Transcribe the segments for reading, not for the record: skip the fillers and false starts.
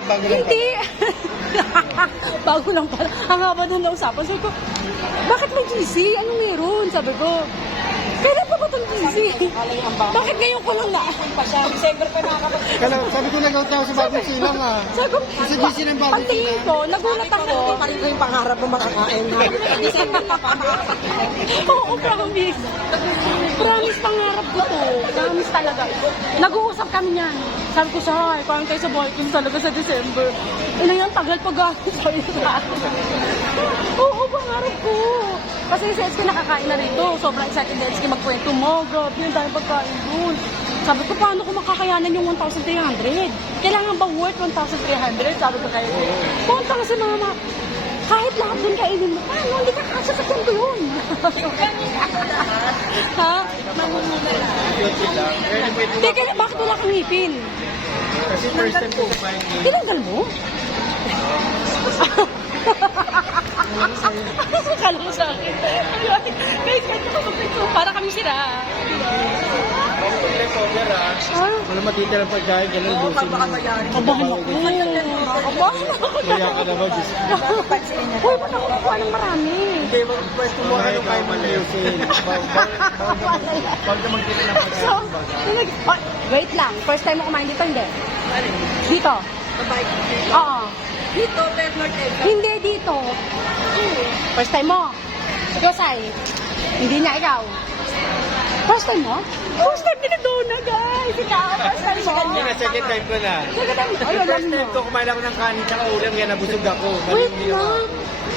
bago lang Hindi. Bago lang pala. Ang haba nung nausapan. Sabi ko, bakit may GC? Anong meron? Sabi ko, kailan pa ba itong GC? Bakit ngayon ko lang na? December pa nakakapag. Sabi ko nag-out ako sa bagong silang ah. Sabi ko, Sa GC ng bagong pagtingin silang. ko, nagulat ako. Parin ko yung pangarap mo makakain. December ka pa. Oo, promise. Promise, pangarap ko to. Promise talaga. Nag-uusap kami niyan. Sabi ko siya, ay, parang kayo sa Boykin talaga sa December. Ina yan, tagal pag-gano'n sa'yo sa akin. Oo, pangarap ko. Kasi si Eski nakakain na rito. Sobrang excited na Eski magkwento mo. Grabe, yung dahil pagkain dun. Sabi ko, paano ko makakayanan yung 1,300? Kailangan ba worth 1,300? Sabi ko kayo. Punta kasi mama. Kahit lahat din kainin mo, paano? Hindi ka kasya sa ko yun. Ha? Teka, bakit wala kang ngipin? Kasi first time ko kumain ngayon. Tinanggal mo? Kala mo sa akin. Guys, ganito ka magpito. Para kami sira. Wala matitira pagkain, ganun busin mo. Kabahan ako. Kabahan ako. Kaya ka naman, Diyos ko. Uy, ba't ako kukuha ng marami? Hindi, pwesto mo ano kayo maliusin. Pag na magtira ng So, pagkain. oh, wait lang. First time mo kumain dito, hindi? Dito? Oo. Dito, Bernard Edgar. Hindi dito. First time mo? Ikaw, Sai? Hindi niya, ikaw? First time mo? First time din na doon na, guys. Ikaw, first time mo? Hindi na, second time ko na. Second time mo? Ay, alam First mo. time ko kumain ako ng kanin tsaka ulam, yan nabusog ako. Wait Malindi ako. lang.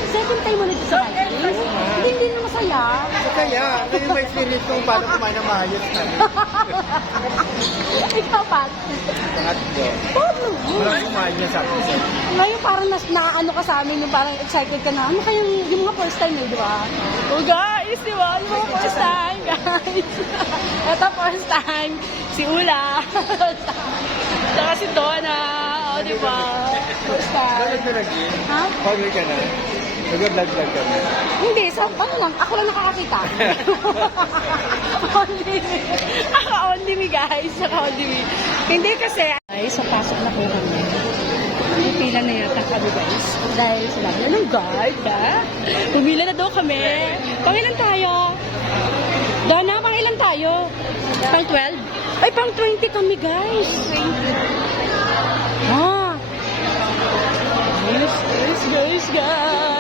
Second time mo na dito sa Vikings? Hindi na masaya. So kaya, ngayon may experience kung paano kumain ng maayos na. Ikaw, Pat? Pangatlo. Paano? Wala kumain niya sa akin. Ngayon parang naano ka sa amin, yung parang excited ka na. Ano kayang yung mga first time di ba? Oh guys, di ba? Yung mga first time, guys. Ito first time, si Ula. Saka si Donna. O, di ba? First time. Dalag na lagi. Ha? Pag-uwi ka na. Nag-vlog ka na. Hindi, ano lang, ako lang nakakakita. Only me. Ako only me, guys. Ako only me. Hindi kasi, guys, sa pasok na po kami. May pila na yata kami, guys. Dahil sinabi na ng guard, ha? Pumila na daw kami. Pangilan tayo? Donna, pangilan tayo? Pang 12? Ay, pang 20 kami, guys. 20. Ha? Guys.